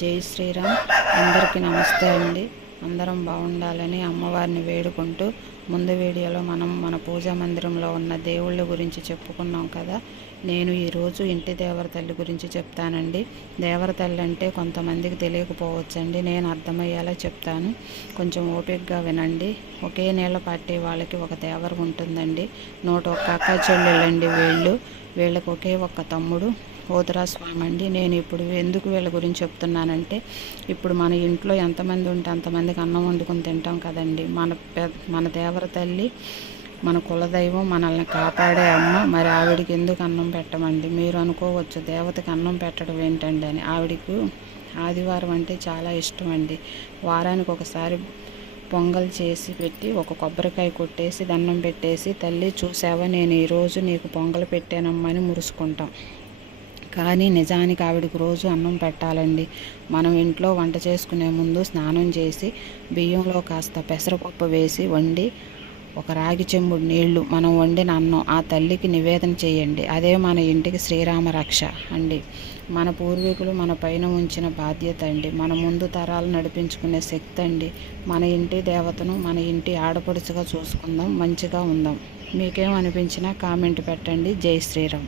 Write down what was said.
జై శ్రీరామ్. అందరికీ నమస్తే అండి. అందరం బాగుండాలని అమ్మవారిని వేడుకుంటూ ముందు వీడియోలో మనం మన పూజా మందిరంలో ఉన్న దేవుళ్ళ గురించి చెప్పుకున్నాం కదా. నేను ఈరోజు ఇంటి దేవర తల్లి గురించి చెప్తానండి. దేవర తల్లి అంటే కొంతమందికి తెలియకపోవచ్చండి. నేను అర్థమయ్యేలా చెప్తాను. కొంచెం ఓపికగా వినండి. ఒకే నీళ్ళ పట్టే వాళ్ళకి ఒక దేవర ఉంటుందండి. నూట ఒక్క అక్క చెల్లెళ్ళండి వీళ్ళు. వీళ్ళకి ఒకే ఒక్క తమ్ముడు. ఓదరా స్వామి అండి నేను ఇప్పుడు ఎందుకు వీళ్ళ గురించి చెప్తున్నానంటే ఇప్పుడు మన ఇంట్లో ఎంతమంది ఉంటే అంతమందికి అన్నం వండుకొని తింటాం కదండి. మన మన దేవర తల్లి మన కులదైవం మనల్ని కాపాడే అమ్మ మరి ఆవిడికి ఎందుకు అన్నం పెట్టమండి? మీరు అనుకోవచ్చు దేవతకి అన్నం పెట్టడం ఏంటండి అని. ఆవిడకు ఆదివారం అంటే చాలా ఇష్టం అండి వారానికి ఒకసారి పొంగల్ చేసి పెట్టి ఒక కొబ్బరికాయ కొట్టేసి దండం పెట్టేసి తల్లి చూసావా నేను ఈరోజు నీకు పొంగల్ పెట్టానమ్మని మురుసుకుంటాం. కానీ నిజానికి ఆవిడకి రోజు అన్నం పెట్టాలండి. మనం ఇంట్లో వంట చేసుకునే ముందు స్నానం చేసి బియ్యంలో కాస్త పెసరపప్పు వేసి వండి ఒక రాగి చెంబుడు నీళ్ళు మనం వండిన అన్నం ఆ తల్లికి నివేదన చేయండి. అదే మన ఇంటికి శ్రీరామ రక్ష అండి. మన పూర్వీకులు మన పైన ఉంచిన బాధ్యత అండి. మన ముందు తరాలు నడిపించుకునే శక్తి అండి. మన ఇంటి దేవతను మన ఇంటి ఆడపడుచుగా చూసుకుందాం మంచిగా ఉందాం. మీకేం అనిపించినా కామెంట్ పెట్టండి. జై శ్రీరామ్.